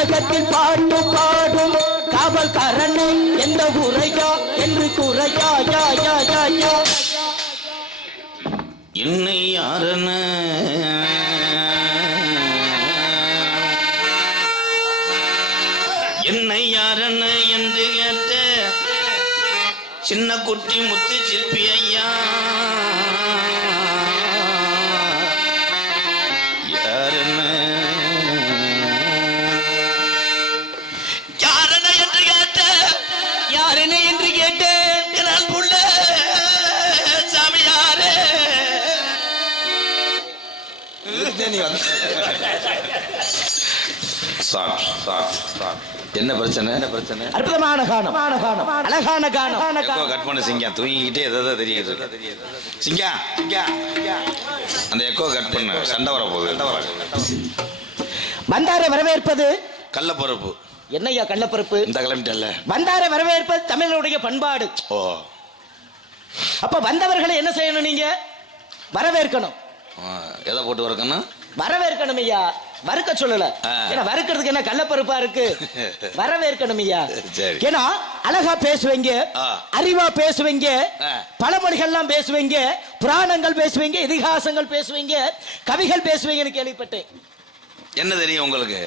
நாடகத்தில் பாட்டு பாடும் காவல்காரனை எந்த உரையா என்று குறையா யா யா யா யா என்னை யாரன என்னை யாரன என்று கேட்ட சின்ன குட்டி முத்து சிற்பி ஐயா யாரன யாரன என்று கேட்ட யாரன என்று கேட்டேன் என்னால் புள்ள சாமியாரே என்ன பிரச்சனை என்ன பிரச்சனை அற்புதமான கானம் அழகான கானம் கட் பண்ண சிங்கா தூங்கிக்கிட்டே எதாவது தெரியுது சிங்கா அந்த எக்கோ கட் பண்ண சண்டை வர போகுது வந்தாரை வரவேற்பது கள்ளப்பருப்பு என்னையா கள்ளப்பருப்பு இந்த கிளம்பிட்டல்ல வந்தாரை வரவேற்பது தமிழருடைய பண்பாடு ஓ அப்ப வந்தவர்களை என்ன செய்யணும் நீங்க வரவேற்கணும் எதை போட்டு வரக்கணும் வரவேற்கணும் ஐயா வறுக்க சொல்லல ஏன்னா வறுக்கிறதுக்கு என்ன கள்ளப்பருப்பா இருக்கு வரவேற்கணும் ஐயா ஏன்னா அழகா பேசுவீங்க அறிவா பேசுவீங்க பழமொழிகள்லாம் பேசுவீங்க புராணங்கள் பேசுவீங்க இதிகாசங்கள் பேசுவீங்க கவிகள் பேசுவீங்கன்னு கேள்விப்பட்டேன் என்ன தெரியும் உங்களுக்கு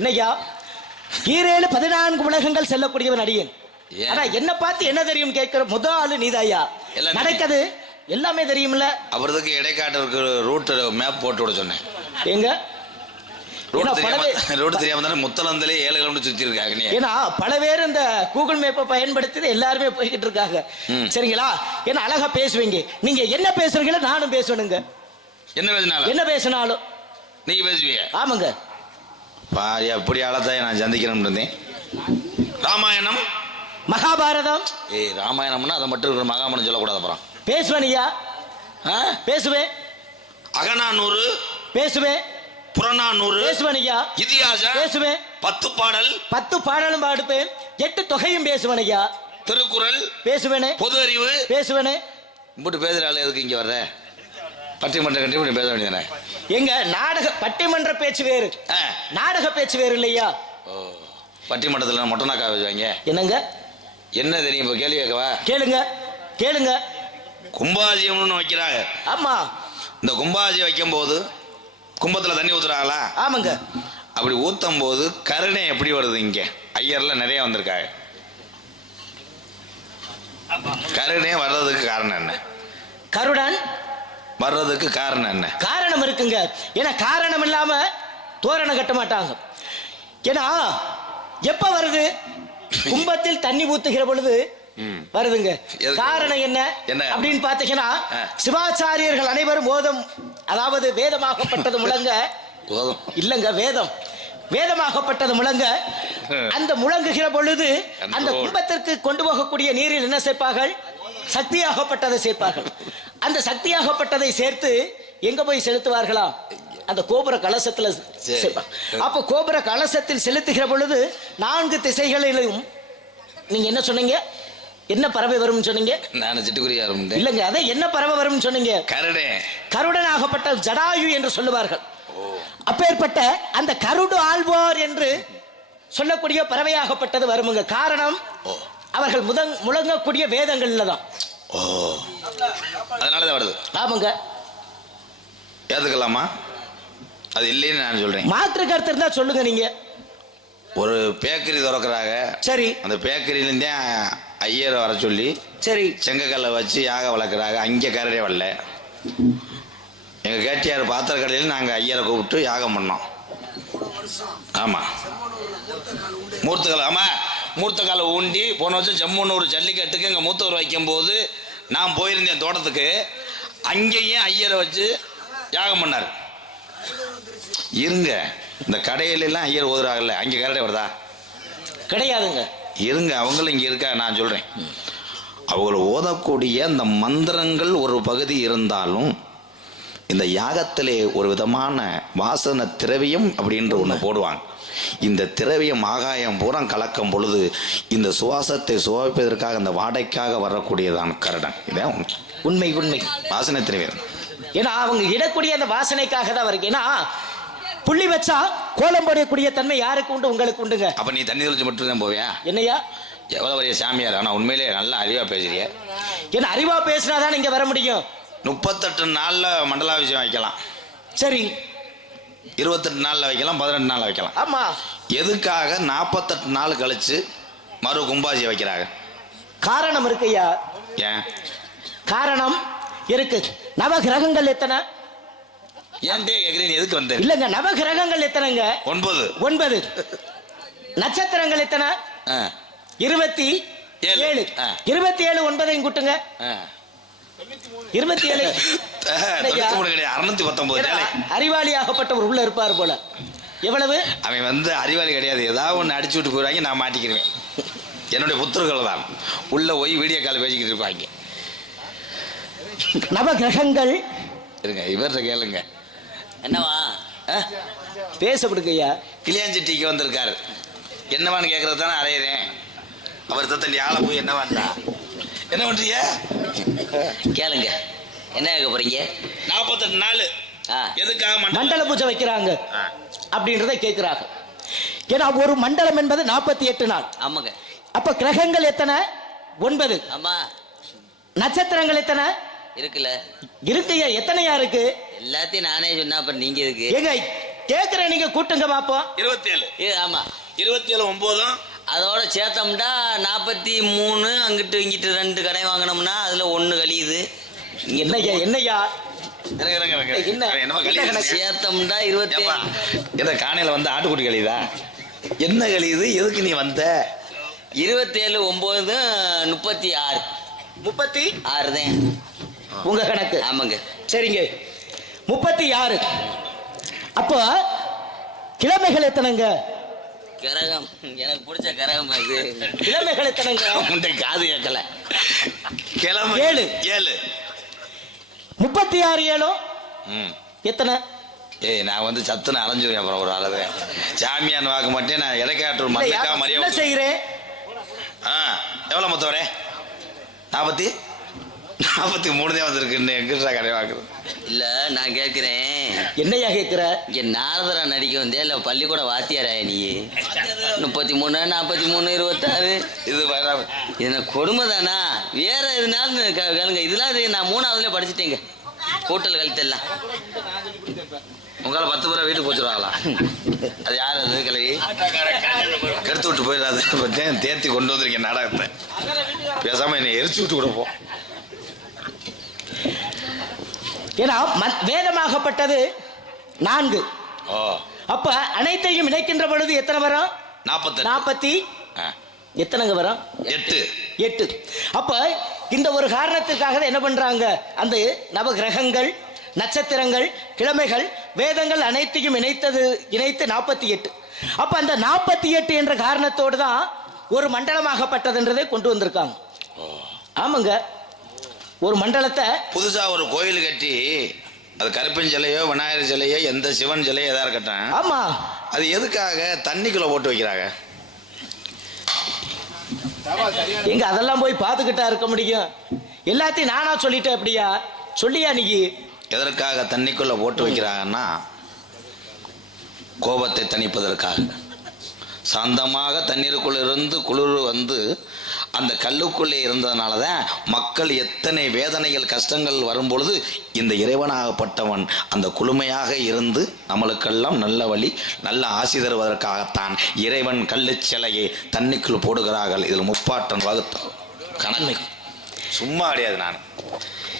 என்னையா 14 உலகங்கள் செல்லக்கூடியவன் அடியேன் ஆனா என்ன பார்த்து என்ன தெரியும் கேட்கிற முதல் ஆளு நீதாயா நடக்குது எல்லாமே தெரியும்ல அவரதுக்கு இடைக்காட்டு ரூட் மேப் போட்டு விட சொன்னேன் எங்க ரோடு தெரியாம தானே முத்தலந்திலே 7 கிலோமீட்டர் சுத்தி இருக்காங்க ஏன்னா பல பேர் இந்த கூகுள் மேப்பை பயன்படுத்தி எல்லாருமே போய்கிட்டு இருக்காங்க சரிங்களா ஏன்னா அழகா பேசுவீங்க நீங்க என்ன பேசுறீங்களோ நானும் பேசணுங்க என்ன பேசினாலும் நீங்க பேசுவீங்க ஆமாங்க பாரியா அப்படி ஆளத்தான் நான் சந்திக்கணும்னு இருந்தேன் ராமாயணம் மகாபாரதம் ராமாயணம்னா அதை மட்டும் இருக்கிற மகாபாரதம் சொல்லக்கூடாது அப்புறம் பேசுவேன் ஐயா பேசுவேன் அகநானூறு பேசுவேன் புறநானூறு பேசுவேன் ஐயா இதிகாசம் பேசுவேன் 10 பாடலும் பாடுப்பேன் 8 தொகையும் பேசுவேன் ஐயா திருக்குறள் பேசுவேனே பொது அறிவு பேசுவேனே இப்படி பேசுற ஆளு எதுக்கு இங்க வர்ற பட்டிமன்ற கண்டி பேச வேண்டியதானே எங்க நாடக பட்டிமன்ற பேச்சு வேறு நாடக பேச்சு வேறு இல்லையா பட்டிமன்றத்துல மொட்டை நாக்கா வச்சுவாங்க என்னங்க என்ன தெரியும் இப்ப கேள்வி கேட்கவா கேளுங்க கும்பாஜியம்னு வைக்கிறாங்க ஆமா இந்த கும்பாஜி வைக்கும் போது கும்பத்துல தண்ணி ஊத்துறாங்களா ஆமாங்க அப்படி ஊத்தும் போது கருணை எப்படி வருது இங்க ஐயர்ல நிறைய வந்திருக்காங்க கருணை வர்றதுக்கு காரணம் என்ன கருடன் வர்றதுக்கு காரணம் என்ன காரணம் இருக்குங்க ஏன்னா காரணம் இல்லாம தோரணம் கட்ட மாட்டாங்க ஏன்னா எப்ப வருது கும்பத்தில் தண்ணி ஊத்துகிற பொழுது வருதுங்க காரணம் என்ன அப்படின்னு பாத்தீங்கன்னா சிவாச்சாரியர்கள் அனைவரும் ஓதம் அதாவது வேதமாகப்பட்டது முழங்க இல்லங்க வேதமாகப்பட்டது முழங்க அந்த முழங்குகிற பொழுது அந்த கும்பத்திற்கு கொண்டு போகக்கூடிய நீரில் என்ன சேர்ப்பார்கள் சக்தியாகப்பட்டதை சேர்ப்பார்கள் அந்த சக்தியாகப்பட்டதை சேர்த்து எங்க போய் செலுத்துவார்களா அந்த கோபுர கலசத்துல அப்ப கோபுர கலசத்தில் செலுத்துகிற பொழுது 4 திசைகளிலும் நீங்க என்ன சொன்னீங்க என்ன பறவை வரும் சொன்னீங்க நான் சிட்டுக்குருவியா இல்லங்க அதே என்ன பறவை வரும் சொன்னீங்க கருடனாகப்பட்ட ஜடாயு என்று சொல்லுவார்கள் அப்பேற்பட்ட அந்த கருடு ஆழ்வார் என்று சொல்லக்கூடிய பறவையாகப்பட்டது வருமுங்க காரணம் அவர்கள் முழங்கக்கூடிய வேதங்கள்ல தான் அதனாலதான் வருது ஆமாங்க ஏத்துக்கலாமா அது இல்லைன்னு நான் சொல்றேன் மாற்று கருத்து இருந்தா சொல்லுங்க நீங்க ஒரு பேக்கரி திறக்கிறாங்க சரி அந்த பேக்கரியிலேருந்தே ஐயரை வர சொல்லி சரி செங்கக்கல்லை வச்சு யாக வளர்க்குறாங்க அங்கே கரடே வரல எங்கள் கேட்டியார் பாத்திர கடையில் நாங்கள் ஐயரை கூப்பிட்டு யாகம் பண்ணோம் ஆமாம் மூர்த்தக்காலை ஊண்டி போன வருஷம் ஜம்முன்னு ஜல்லிக்கட்டுக்கு எங்கள் மூத்தவர் வைக்கும்போது நான் போயிருந்தேன் தோட்டத்துக்கு அங்கேயும் ஐயரை வச்சு யாகம் பண்ணார் இருங்க இந்த கடையிலாம் ஐயர் ஓதுறாங்கல்ல அங்கே கரடை வருதா கிடையாதுங்க இருங்க அவங்களும் இங்கே இருக்கா நான் சொல்கிறேன் அவங்கள ஓதக்கூடிய இந்த மந்திரங்கள் ஒரு பகுதி இருந்தாலும் இந்த யாகத்திலே ஒரு விதமான வாசன திரவியம் அப்படின்ற ஒன்று போடுவாங்க இந்த திரவியம் ஆகாயம் பூரா கலக்கும் பொழுது இந்த சுவாசத்தை சுவாசிப்பதற்காக இந்த வாடைக்காக வரக்கூடியதான கரடன் இதான் உண்மை வாசனை திரவியம் ஏன்னா அவங்க இடக்கூடிய அந்த வாசனைக்காக தான் வருது ஏன்னா புள்ளி வச்சா கோலம் போடக்கூடிய தன்மை யாருக்கு உண்டு? உங்களுக்கு உண்டுங்க. அப்ப நீ தண்ணி தெளிச்சு மட்டும் தான் போவியா? என்னையா எவ்வளவு பெரிய சாமியார், ஆனா உண்மையிலே நல்லா அறிவா பேசுறிய. என்ன அறிவா பேசினாதான் இங்க வர முடியும். 38 நாள்ல மண்டலாபிஷேகம் வைக்கலாம். சரி, 28 நாள்ல வைக்கலாம், 18 நாள்ல வைக்கலாம். ஆமா. எதுக்காக 48 நாள் கழிச்சு மறு கும்பாசி வைக்கிறாங்க? காரணம் இருக்குய்யா. ஏன் காரணம் இருக்கு. நவகிரகங்கள் எத்தனை? ஏன்டே கேக்குறீங்க, எதுக்கு வந்த? இல்லங்க, நவகிரகங்கள் எத்தனைங்க? 9. 9. நட்சத்திரங்கள் எத்தனை? 27. 27 9 கூட்டுங்க. 27. 619. அறிவாளியாகப்பட்டவர் உள்ள இருப்பார் போல. எவ்வளவு? அவன் வந்து அறிவாளி கிடையாது, ஏதாவது ஒன்று அடிச்சு விட்டு போயிடுவாங்க, நான் மாட்டிக்கிறேன். என்னுடைய புத்தர்கள் தான் உள்ள போய் வீடியோ கால் பேசிக்கிட்டு இருப்பாங்க. நவகிரகங்கள் இருங்க, இவர்கிட்ட கேளுங்க. என்னவா பேசப்படுங்கய்யா. கிளியாஞ்சிட்டிக்கு வந்திருக்காரு, என்னவான்னு கேட்கறது தானே அலையிறேன். அவர் தத்தண்டி ஆளை போய் என்னவான்டா, என்ன பண்றீங்க கேளுங்க. என்ன கேட்க போறீங்க? 48 நாள் எதுக்காக மண்டல பூஜை வைக்கிறாங்க அப்படின்றத கேட்கிறாங்க. ஏன்னா ஒரு மண்டலம் என்பது 48 நாள். ஆமாங்க. அப்ப கிரகங்கள் எத்தனை? 9. ஆமா. நட்சத்திரங்கள் எத்தனை இருக்குல்ல? இருக்குய்யா. எத்தனையா இருக்கு? எல்லாத்தையும் நானே சொன்னா அப்புறம் நீங்க இருக்கு ஏங்க கேக்குறேன், நீங்க கூட்டுங்க பாப்போம். 27. ஆமா. 27 9 அதோட சேர்த்தோம்னா 43. அங்கிட்டு இங்கிட்டு 2 கடை வாங்கினோம்னா அதுல 1 கழியுது. என்னய்யா என்னய்யா என்ன சேர்த்தோம்னா 27. எதை காணையில வந்து ஆட்டுக்குட்டி கழியுதா? என்ன கழியுது? எதுக்கு நீ வந்த? 27 9 36. 36 தான் உங்க கணக்கு. ஆமாங்க. சரிங்க, 36. அப்போ கிழமைகள் எத்தனைங்க? கிரகம் எனக்கு பிடிச்ச கிரகம் அது. கிழமைகள் எத்தனைங்க? உன்னை காது கேட்கல. கிழமை 7. 36 7 எத்தனை? ஏய், நான் வந்து சத்துன்னு அலைஞ்சுருவேன். அப்புறம் ஒரு அளவு சாமியான் வாக்க மாட்டேன் நான். இடைக்காற்று மண்ணுக்கா என்ன மரியாதை செய்கிறேன்? எவ்வளோ மொத்தம் வரேன்? 43 தான் வந்திருக்குன்னு எங்கிட்ட கடை வாக்குறது. இல்ல நான் கேக்குறேன், என்னையா கேட்கிற? இங்க நாரதரா நடிக்க வந்தே இல்ல பள்ளிக்கூட வாத்தியாராய நீ? 33 43 26 இது என்ன கொடுமை தானா? வேற எதுனாலும் கேளுங்க. இதெல்லாம் நான் 3ஆவதுல படிச்சுட்டேங்க. கூட்டல் கழித்தெல்லாம் உங்களால 10 பேரை வீட்டுக்கு போச்சுருவாங்களா? அது யார்? அது கிளவி கெடுத்து விட்டு போயிடாது. தேர்த்தி கொண்டு வந்திருக்கேன் நாடகத்தை. பேசாம என்னை எரிச்சு விட்டு கூட போ. ஏன்னா வேதமாகப்பட்டது 4. அப்ப அனைத்தையும் இணைக்கின்ற பொழுது எத்தனை வரும்? 40. எத்தனைங்க வரும்? 8. அப்ப இந்த ஒரு காரணத்துக்காக என்ன பண்றாங்க, அந்த நவகிரகங்கள் நட்சத்திரங்கள் கிழமைகள் வேதங்கள் அனைத்தையும் இணைத்து 48. அப்ப அந்த 48 என்ற காரணத்தோடு தான் ஒரு மண்டலமாகப்பட்டதுன்றதை கொண்டு வந்திருக்காங்க. ஆமாங்க, ஒரு மண்டலத்தை புதுசா ஒரு கோயில் கட்டி அது கருப்பன் சிலையோ விநாயகர் சிலையோ எந்த சிவன் சிலையோ எதா இருக்கட்டும். ஆமா, அது எதுக்காக தண்ணிக்குள்ள போட்டு வைக்கிறாங்க? எங்க அதெல்லாம் போய் பார்த்துக்கிட்டா இருக்க முடியும்? எல்லாத்தையும் நானா சொல்லிட்டேன். அப்படியா சொல்லியா நீ? எதற்காக தண்ணிக்குள்ள போட்டு வைக்கிறாங்கன்னா கோபத்தை தணிப்பதற்காக. சாந்தமாக தண்ணீருக்குள்ள இருந்து குளிர் வந்து அந்த கல்லுக்குள்ளே இருந்ததுனால தான் மக்கள் எத்தனை வேதனைகள் கஷ்டங்கள் வரும்பொழுது இந்த இறைவனாகப்பட்டவன் அந்த குளுமையாக இருந்து நம்மளுக்கெல்லாம் நல்ல வழி நல்ல ஆசி தருவதற்காகத்தான் இறைவன் கல்லு சிலையை தண்ணிக்குள் போடுகிறார்கள். இதில் முப்பாட்டன் வகுத்த கணக்கு சும்மா கிடையாது. நான்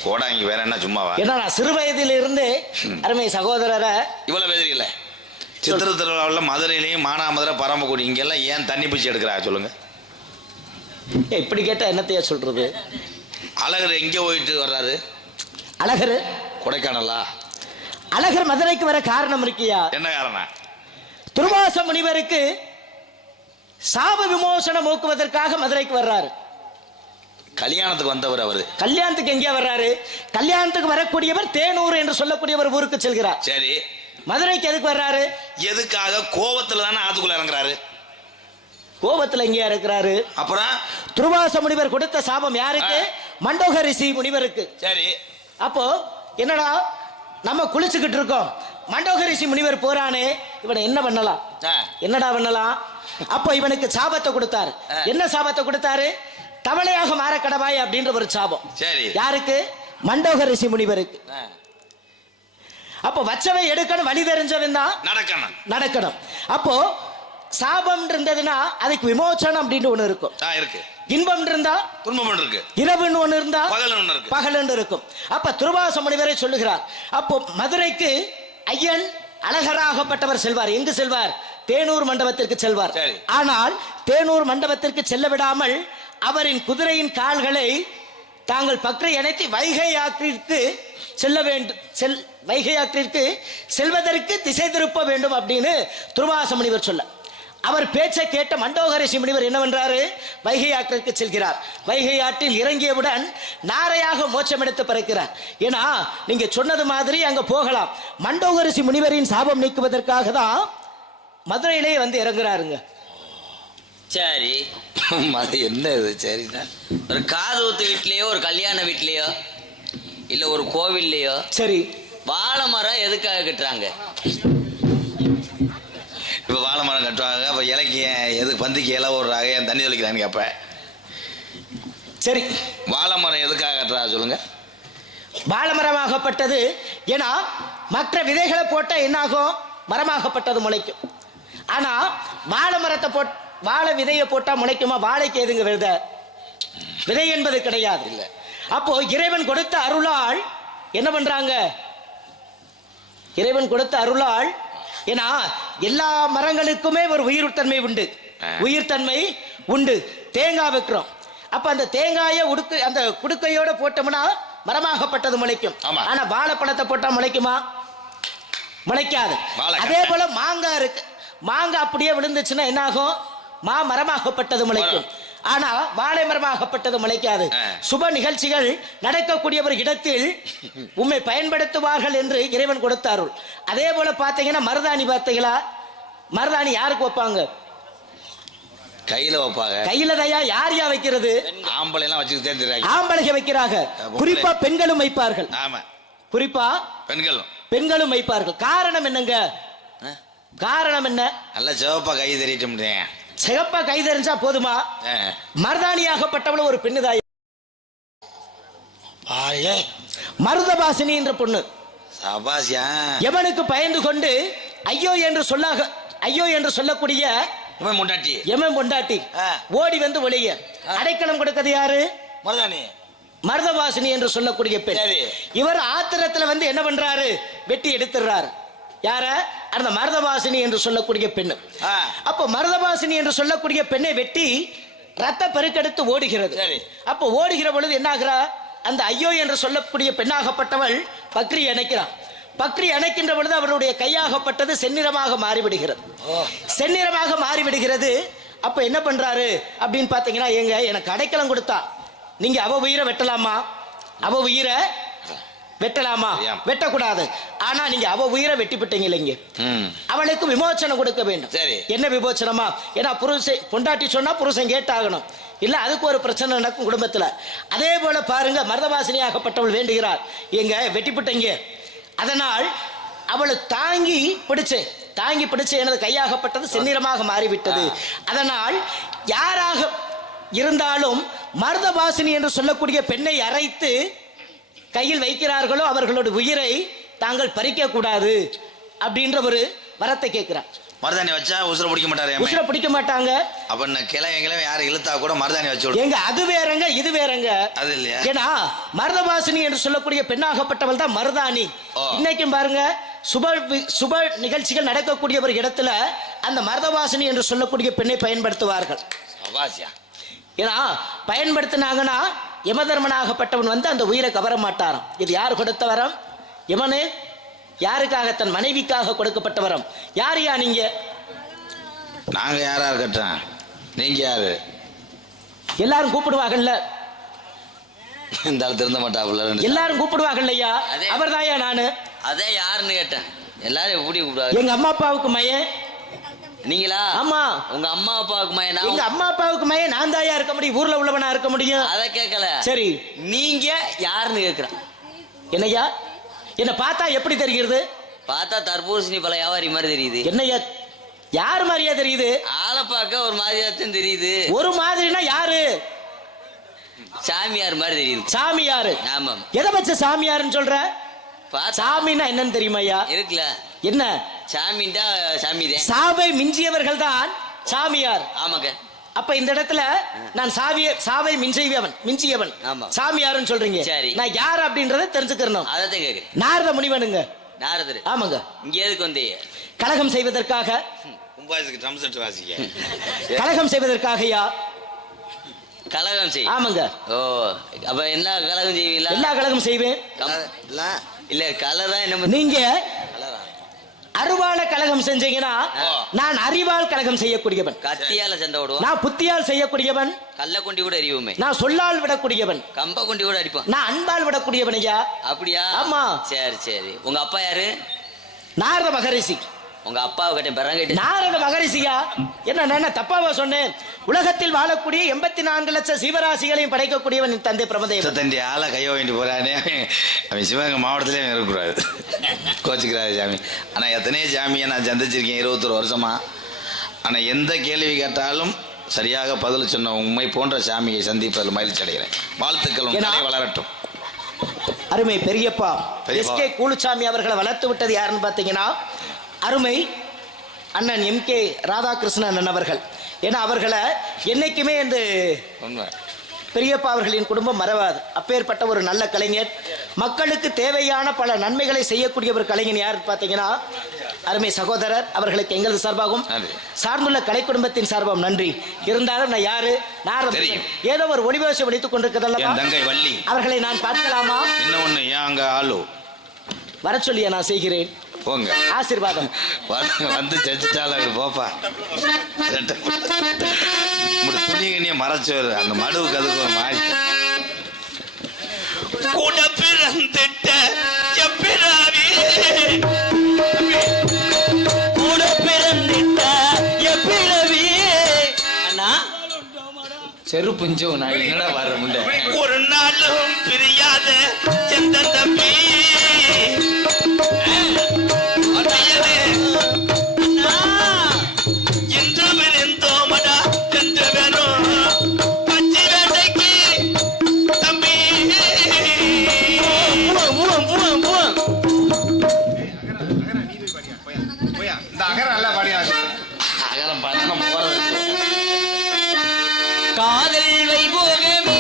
கோடாங்கி வேற என்ன சும்மாவா? ஏன்னா நான் சிறு வயதில் இருந்து அருமை சகோதரரை இவ்வளவு பேர் இல்லை. சித்திர திருவிழாவில் மதுரையிலையும் மானாமதுரை பரமக்குடி இங்கெல்லாம் ஏன் தண்ணி பிடிச்சி எடுக்கிறா சொல்லுங்க? இப்படி கேட்டா என்னத்தையா சொல்றது? அழகர் எங்கே போயிட்டு வர்றாரு? அழகர் கொடைக்கானலா? அழகர் மதுரைக்கு வர காரணம் இருக்கியா? என்ன காரணம்? துர்வாச முனிவருக்கு சாப விமோசனம் மூக்குவதற்காக மதுரைக்கு வர்றாரு. கல்யாணத்துக்கு வந்தவர் அவரு. கல்யாணத்துக்கு எங்கே வர்றாரு? கல்யாணத்துக்கு வரக்கூடியவர் தேனூர் என்று சொல்லக்கூடியவர் ஊருக்கு செல்கிறார். சரி, மதுரைக்கு எதுக்கு வர்றாரு? எதுக்காக? கோபத்துல தானே ஆத்துக்குள்ள இறங்குறாரு. கோபத்துல எங்கேயா இருக்கிறாரு? அப்புறம் துர்வாச முனிவர் கொடுத்த சாபம் யாருக்கு? மண்டோக ரிஷி முனிவருக்கு. சரி, அப்போ என்னடா நம்ம குளிச்சுக்கிட்டு இருக்கோம், மண்டோக ரிஷி முனிவர் போறானே இவனை என்ன பண்ணலாம், என்னடா பண்ணலாம்? அப்போ இவனுக்கு சாபத்தை கொடுத்தாரு. என்ன சாபத்தை கொடுத்தாரு? தவளையாக மாற கடவாய் அப்படின்ற ஒரு சாபம். சரி. யாருக்கு? மண்டோக ரிஷி முனிவருக்கு. அப்போ வச்சவை எடுக்கணும், வழி தெரிஞ்சவன் தான் நடக்கணும். அப்போ சாபம் இருந்ததுன்னா அதுக்கு விமோசனம் அப்படின்னு ஒண்ணு இருக்கும். இருக்கு. இன்பம் இருந்தா துன்பம் இருக்கு. இரவுன்னு ஒண்ணு இருந்தா பகல் இருக்கும். அப்ப துர்வாச முனிவரை சொல்லுகிறார். அப்போ மதுரைக்கு ஐயன் அழகராகப்பட்டவர் செல்வார். எங்கு செல்வார்? தேனூர் மண்டபத்திற்கு செல்வார். ஆனால் தேனூர் மண்டபத்திற்கு செல்ல விடாமல் அவரின் குதிரையின் கால்களை தாங்கள் பற்றி இணைத்து வைகை ஆற்றிற்கு செல்ல வேண்டும், வைகை ஆற்றிற்கு செல்வதற்கு திசை திருப்ப வேண்டும் அப்படின்னு துர்வாச முனிவர் சொல்ல, அவர் பேச்சை கேட்ட மண்டோக ரிஷி முனிவர் என்னவென்றாரு? வைகை ஆற்றிற்கு செல்கிறார். வைகை ஆற்றில் இறங்கியவுடன் நாரையாக மோட்சம் எடுத்து பிறக்கிறார். ஏன்னா நீங்க சொன்னது மாதிரி அங்க போகலாம். மண்டோக ரிஷி முனிவரின் சாபம் நீக்குவதற்காக தான் மதுரையிலே வந்து இறங்குறாருங்க. சரி, அது என்ன இது? சரிண்ணா, ஒரு காது ஊத்து வீட்லயோ ஒரு கல்யாண வீட்லயோ இல்ல ஒரு கோவில்லையோ சரி வாழை மரம் எதுக்காக கட்டுறாங்க? இப்ப வாழை மரம் கட்டுவாங்க. அப்ப இலைக்கு எதுக்கு பந்திக்கு இலை ஓடுறாங்க, என் தண்ணி தெளிக்கிறான்னு கேப்ப. சரி, வாழை மரம் எதுக்காக கட்டுறா சொல்லுங்க? வாழை மரமாகப்பட்டது ஏன்னா மற்ற விதைகளை போட்டா என்னாகும்? மரமாகப்பட்டது முளைக்கும். ஆனா வாழை மரத்தை வாழை விதையை போட்டா முளைக்குமா? வாழைக்கு எதுங்க விதை? விதை என்பது கிடையாது. இல்ல. அப்போ இறைவன் கொடுத்த அருளால் என்ன பண்றாங்க? இறைவன் கொடுத்த அருளால், ஏன்னா எல்லா மரங்களுக்குமே ஒரு உயிர்த்தன்மை உண்டு. உயிர்த்தன்மை உண்டு. தேங்காய் வைக்கிறோம். அப்ப அந்த தேங்காயை அந்த குடுக்கையோட போட்டோம்னா மரமாகப்பட்டது முளைக்கும். ஆனா வாழைப்பழத்தை போட்டா முளைக்குமா? முளைக்காது. அதே போல மாங்காய் இருக்கு. மாங்காய் அப்படியே விழுந்துச்சுன்னா என்ன ஆகும்? மரமாகப்பட்டது முளைக்கும். ஆனா வாழை மரமாகப்பட்டது முளைக்காது. சுப நிகழ்ச்சிகள் நடக்கக்கூடிய ஒரு இடத்தில் உண்மை பயன்படுத்துவார்கள் என்று இறைவன் கொடுத்தார்கள். அதே போல பாத்தீங்கன்னா மருதாணி பார்த்தீங்களா? மருதாணி யாருக்கு வைப்பாங்க? கையில வைப்பாங்க. கையில தயா யார் வைக்கிறது? ஆம்பளை எல்லாம் வச்சு ஆம்பளைக வைக்கிறாங்க. குறிப்பா பெண்களும் வைப்பார்கள். ஆமா, குறிப்பா பெண்களும் வைப்பார்கள். காரணம் என்னங்க? காரணம் என்ன? நல்ல சிவப்பா கை தெரியிட்டு. சிகப்பா கை தெரிஞ்சா போதுமா? மருதாணியாகப்பட்டவள் ஒரு பெண்ணு தாய். மருதபாசினி என்ற பொண்ணு எவனுக்கு பயந்து கொண்டு ஐயோ என்று சொல்லக்கூடிய எமன் பொண்டாட்டி ஓடி வந்து ஒளிய அடைக்கலம் கொடுக்கிறது யாரு? மருதபாசினி என்று சொல்லக்கூடிய பெண். இவர் ஆத்திரத்துல வந்து என்ன பண்றாரு? வெட்டி எடுத்துறாரு. யார? அந்த மருதபாசினி என்று சொல்லக்கூடிய பெண்ணு. அப்போ மருதபாசினி என்று சொல்லக்கூடிய பெண்ணை வெட்டி ரத்த பெருக்கெடுத்து ஓடுகிறது. அப்போ ஓடுகிற பொழுது என்ன ஆகிறா? அந்த ஐயோ என்று சொல்லக்கூடிய பெண்ணாகப்பட்டவள் பக்ரி அணைக்கிறான். பக்ரி அணைக்கின்ற பொழுது அவருடைய கையாகப்பட்டது செந்நிறமாக மாறிவிடுகிறது. செந்நிறமாக மாறிவிடுகிறது. அப்ப என்ன பண்றாரு அப்படின்னு பாத்தீங்கன்னா, எனக்கு அடைக்கலம் கொடுத்தா நீங்க அவ உயிரை வெட்டலாமா? அவ உயிரை வெட்டலாமா? வெட்டக்கூடாது. ஆனா நீங்க அவ உயிரை வெட்டிவிட்டீங்க இல்லைங்க, அவளுக்கு விமோச்சனம் கொடுக்க வேண்டும். என்ன விமோச்சனமா? ஏன்னா புருஷன் பொண்டாட்டி சொன்னா புருஷன் கேட்டாகணும். இல்ல அதுக்கு ஒரு பிரச்சனை நடக்கும் குடும்பத்துல. அதே போல பாருங்க, மருதவாசினியாகப்பட்டவள் வேண்டுகிறார், எங்க வெட்டிவிட்டீங்க, அதனால் அவளை தாங்கி பிடிச்சு எனது கையாகப்பட்டது செந்நிறமாக மாறிவிட்டது. அதனால் யாராக இருந்தாலும் மருதவாசினி என்று சொல்லக்கூடிய பெண்ணை அரைத்து கையில் வைக்கிறார்களோ அவர்களோட உயிரை தாங்கள் பறிக்க கூடாது அப்படின்ற ஒரு வரத்தை கேட்கிறார். மருதாணி வச்சா உசுர பிடிக்க மாட்டாரு. உசுர பிடிக்க மாட்டாங்க. அப்ப கிளை யாரும் இழுத்தா கூட மருதாணி வச்சு எங்க அது வேறங்க இது வேறங்க. அது இல்லையா? ஏன்னா மருதவாசினி என்று சொல்லக்கூடிய பெண்ணாகப்பட்டவள் தான் மருதாணி. இன்னைக்கும் பாருங்க, சுப நிகழ்ச்சிகள் நடக்கக்கூடிய ஒரு இடத்துல அந்த மருதவாசினி என்று சொல்லக்கூடிய பெண்ணை பயன்படுத்துவார்கள். ஏன்னா பயன்படுத்தினாங்கன்னா யமதர்மனாகப்பட்டவன் வந்து அந்த உயிரை கவர மாட்டாராம். இது யார் கொடுத்த வரம்? யமனு யாருக்காக? தன் மனைவிக்காக கொடுக்கப்பட்ட வரம். யாரையா நீங்க? நாங்க யாரா இருக்கட்டும், நீங்க யாரு? எல்லாரும் கூப்பிடுவாங்கல்ல, இந்த ஆள் திருந்த மாட்டாப்புல, எல்லாரும் கூப்பிடுவாங்கல்லையா, அவர் தாயா நானு. அதே யாருன்னு கேட்டேன். எல்லாரும் எப்படி கூப்பிடுவாங்க? எங்க அம்மா அப்பாவுக்கு மையன் நீங்களா? ஆமா. உங்க அம்மா அப்பாவுக்கு மையன்? எங்க அம்மா அப்பாவுக்கு மையன் நான் தாயா இருக்க முடியும், ஊர்ல உள்ளவனா இருக்க முடியும். அதை கேட்கல. சரி, நீங்க யாருன்னு கேட்கிறேன். என்னையா? என்ன பார்த்தா எப்படி தெரிகிறது? பார்த்தா தர்பூசணி பழ வியாபாரி மாதிரி தெரியுது. என்னையா யார் மாதிரியா தெரியுது? ஆளை பார்க்க ஒரு மாதிரியாத்தான் தெரியுது. ஒரு மாதிரினா யாரு? சாமியார் மாதிரி தெரியுது. சாமியாரு? ஆமாம். எதை வச்ச சாமியாருன்னு சொல்ற? சாமின்னா என்னன்னு தெரியுமா ஐயா? இருக்குல்ல. என்ன சாமின்டா? சாமிதான். சாவை மிஞ்சியவர்கள் தான் சாமியார். ஆமாங்க. அப்ப இந்த இடத்துல நான் சாவை மிஞ்சியவன் ஆமா. சாமியாருன்னு சொல்றீங்க. சரி. நான் யார் அப்படின்றத தெரிஞ்சுக்கிறணும். அதான் கேக்குறேன். நாரத முனிவனுங்க. நாரதர்? ஆமாங்க. இங்க எதுக்கு வந்தே? கலகம் செய்வதற்காக. கலகம் செய்வதற்காகயா? கலகம் செய். ஆமாங்க. ஓ, அப்ப என்ன கலகம் செய்வீங்களா? எல்லா கலகம் செய்வேன். இல்ல கலரா என்ன? நீங்க அருவாள கலகம் செஞ்சீங்கன்னா நான் அறிவால் கலகம் செய்யக்கூடியவன். கத்தியால சண்டை ஓடுவோம். நான் புத்தியால் செய்யக்கூடியவன். கல்ல கொண்டி கூட எறிவுமே. நான் சொல்லால் விடக்கூடியவன். கம்ப கொண்டி கூட அடிப்போம். நான் அன்பால் விடக்கூடியவன் ஐயா. அப்படியா? ஆமா. சரி சரி. உங்க அப்பா யாரு? நாரத மகரிஷி. உங்க அப்பாவை கேட்டேன், பிறகு நாரத மகரிஷியா? என்ன தப்பாவா சொன்னேன்? உலகத்தில் வாழக்கூடிய 84 லட்சம் சீவராசிகளையும் படைக்கக்கூடியவன் தந்தை பிரமதேவன். தந்தை ஆளை கைய வேண்டி போறானே, அவன் சிவகங்கை மாவட்டத்திலே இருக்கக்கூடாது, கோச்சிக்கிறாரு சாமி. ஆனா எத்தனையோ சாமியை நான் சந்திச்சிருக்கேன் 21 வருஷமா. ஆனா எந்த கேள்வி கேட்டாலும் சரியாக பதில் சொன்ன உண்மை போன்ற சாமியை சந்திப்பதில் மகிழ்ச்சி அடைகிறேன். வாழ்த்துக்கள், உங்களை வளரட்டும். அருமை பெரியப்பா எஸ்.கே. கூலுச்சாமி அவர்களை வளர்த்து விட்டது யாருன்னு பார்த்தீங்கன்னா அருமை அண்ணன் எம்.கே. ராதாகிருஷ்ணன் அவர்கள். ஏன்னா அவர்களை என்னைக்குமே இந்த பெரியப்பா அவர்களின் குடும்பம் மறவாது. அப்பேற்பட்ட ஒரு நல்ல கலைஞர், மக்களுக்கு தேவையான பல நன்மைகளை செய்யக்கூடிய ஒரு கலைஞர் யாருன்னு பார்த்தீங்கன்னா அருமை சகோதரர் அவர்களுக்கு எங்களது சார்பாகவும் சார்ந்துள்ள கலை குடும்பத்தின் சார்பாகவும் நன்றி. இருந்தாலும் நான் யாரு? ஏதோ ஒரு ஒளிவேஷம் அளித்துக் கொண்டிருக்கிறதல்ல தங்கை வள்ளி அவர்களை நான் பார்க்கலாமா? இன்னொன்னு ஏங்க ஆளு வர சொல்லியா நான் செய்கிறேன். போங்க, ஆசீர்வாதம். வந்து செஞ்சுட்டாலும் போப்பா. துணிகனிய மறைச்சு வருது அந்த மடுவுக்கு அதுக்கு ஒரு மாதிரி. கூட பிறந்திட்ட எப்பிராவி, கூட பிறந்திட்ட எப்பிரவி. அண்ணா செருப்புஞ்சோ நான் என்னடா வர முண்டை. ஒரு நாளும் பிரியாத எந்த தம்பி காதல் வைபோகமே